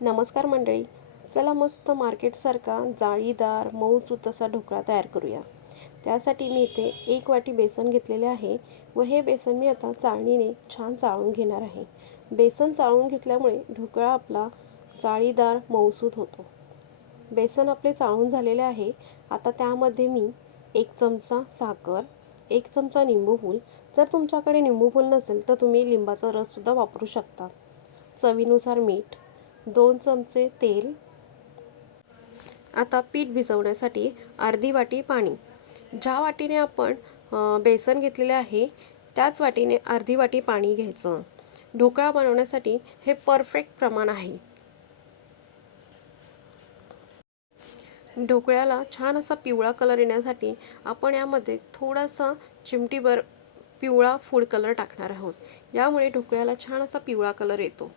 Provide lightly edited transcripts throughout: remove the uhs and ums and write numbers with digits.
नमस्कार मंडळी. चला मस्त मार्केटसारखा जाळीदार मऊसूत असा ढोकळा तयार करूया. त्यासाठी मी इथे 1 वाटी बेसन घेतलेले आहे व हे बेसन मी आता चाळणीने छान चाळून घेणार आहे. बेसन चाळून घेतल्यामुळे ढोकळा आपला जाळीदार मऊसूत होतो. बेसन आपले चाळून झालेले आहे. आता त्यामध्ये मी 1 चमचा साखर, 1 चमचा निंबूफूल, जर तुमच्याकडे निंबूफूल नसेल तर तुम्ही लिंबाचा रससुद्धा वापरू शकता, चवीनुसार मीठ, 2 चमचे तेल. आता पीठ भिजवण्यासाठी अर्धी वाटी पाणी. ज्या वाटीने आपण बेसन घेतलेले आहे त्याच वाटीने अर्धी वाटी पाणी घ्यायचं. ढोकळा बनवण्यासाठी हे परफेक्ट प्रमाण आहे. ढोकळ्याला छान असा पिवळा कलर येण्यासाठी आपण यामध्ये थोडासा चिमटीभर पिवळा फूड कलर टाकणार आहोत. यामुळे ढोकळ्याला छान असा पिवळा कलर येतो.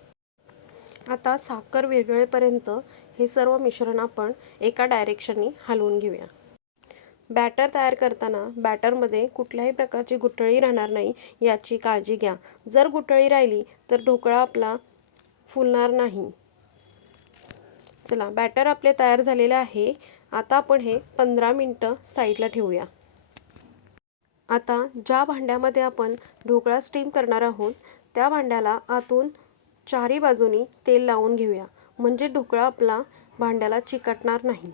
आता साखर विरघळेपर्यंत हे सर्व मिश्रण आपण एका डायरेक्शननी हलवून घेऊया. बॅटर तयार करताना बॅटरमध्ये कुठल्याही प्रकारची गुठळी राहणार नाही याची काळजी घ्या. जर गुठळी राहिली तर ढोकळा आपला फुलणार नाही. चला, बॅटर आपले तयार झालेले आहे. आता आपण हे 15 मिनिटं साईडला ठेवूया. आता ज्या भांड्यामध्ये आपण ढोकळा स्टीम करणार आहोत त्या भांड्याला आतून चारी बाजूनी तेल लावून घेऊया, म्हणजे ढोकळा आपला भांड्याला चिकटणार नाही.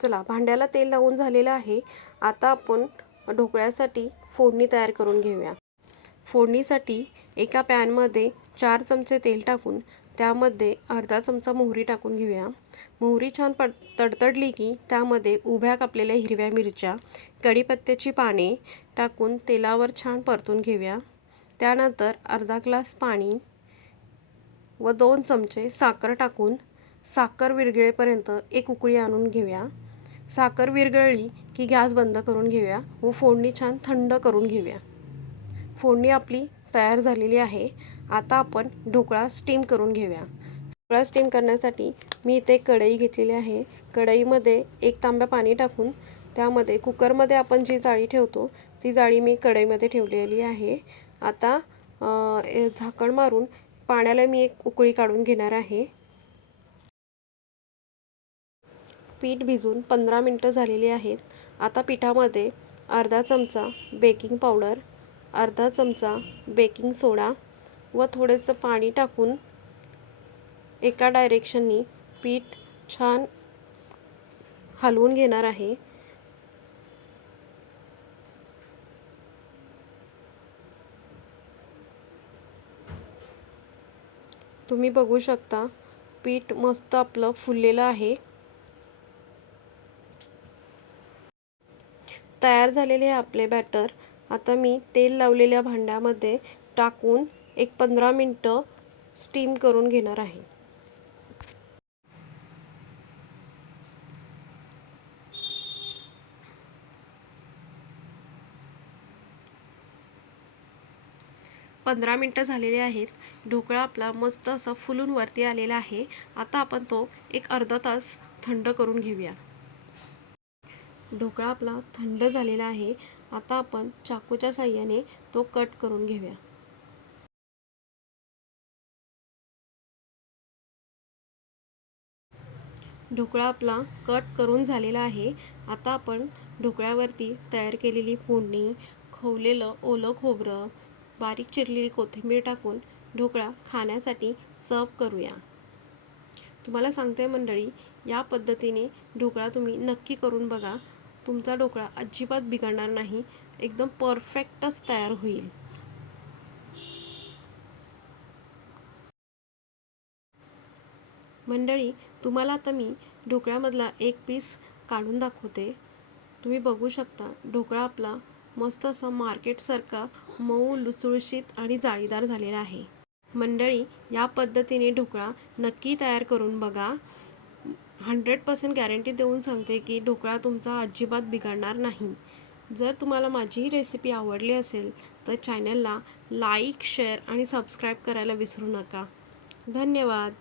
चला, भांड्याला तेल लावून झालेलं आहे. आता आपण ढोकळ्यासाठी फोडणी तयार करून घेऊया. फोडणीसाठी एका पॅनमध्ये 4 चमचे तेल टाकून त्यामध्ये अर्धा चमचा मोहरी टाकून घेऊया. मोहरी छान तडतडली की त्यामध्ये उभ्या कापलेल्या हिरव्या मिरच्या, कढीपत्त्याची पाने टाकून तेलावर छान परतून घेऊया. त्यानंतर अर्धा ग्लास पाणी व 2 चमचे साखर टाकून साखर विरघळेपर्यंत एक उकळी आणून घेऊया. साखर विरघळली की गॅस बंद करून घेऊया व फोडणी छान थंड करून घेऊया. फोडणी आपली तयार झालेली आहे. आता आपण ढोकळा स्टीम करून घेऊया. ढोकळा स्टीम करण्यासाठी मी इथे कढई घेतलेली आहे. कढईमध्ये 1 तांब्या पाणी टाकून त्यामध्ये कुकरमध्ये आपण जी जाळी ठेवतो ती जाळी मी कढईमध्ये ठेवलेली आहे. आता झाकण मारून पाण्याला मी एक उकळी काढून घेणार आहे. पीठ भिजून 15 मिनिटं झालेली आहेत. आता पिठामध्ये अर्धा चमचा बेकिंग पावडर, अर्धा चमचा बेकिंग सोडा व थोडेसं पाणी टाकून एका डायरेक्शननी पीठ छान हलवून घेणार आहे. तुम्ही बघू शकता पीठ मस्त आपलं फुललेलं आहे. तयार झालेले आपले बॅटर आता मी तेल लावलेल्या भांड्यामध्ये टाकून एक 15 मिनिटं स्टीम करून घेणार आहे. पंधरा मिनिटं झालेले आहेत. ढोकळा आपला मस्त असा फुलून वरती आलेला आहे. आता आपण तो एक अर्धा तास थंड करून घेऊया. ढोकळा आपला थंड झालेला आहे. आता आपण चाकूच्या साहाय्याने तो कट करून घेऊया. ढोकळा आपला कट करून झालेला आहे. आता आपण ढोकळ्यावरती तयार केलेली फोडणी, खवलेलं ओलं खोबरं, बारीक चिरलेली कोथिंबीर टाकून ढोकळा खाण्यासाठी सर्व करूया. तुम्हाला सांगते मंडळी, या पद्धतीने ढोकळा तुम्ही नक्की करून बघा. तुमचा ढोकळा अजिबात बिघडणार नाही, एकदम परफेक्टच तयार होईल. मंडळी, तुम्हाला आता मी ढोकळ्यामधला एक पीस काढून दाखवते. तुम्ही बघू शकता ढोकळा आपला मस्त असा मार्केटसारखा मऊ, लुसलुशीत आणि जाळीदार झालेला आहे. मंडळी, या पद्धतीने ढोकळा नक्की तयार करून बघा. 100% गॅरंटी देऊन सांगते की ढोकळा तुमचा अजिबात बिघडणार नाही. जर तुम्हाला माझी ही रेसिपी आवडली असेल तर चॅनलला लाईक, शेअर आणि सबस्क्राईब करायला विसरू नका. धन्यवाद.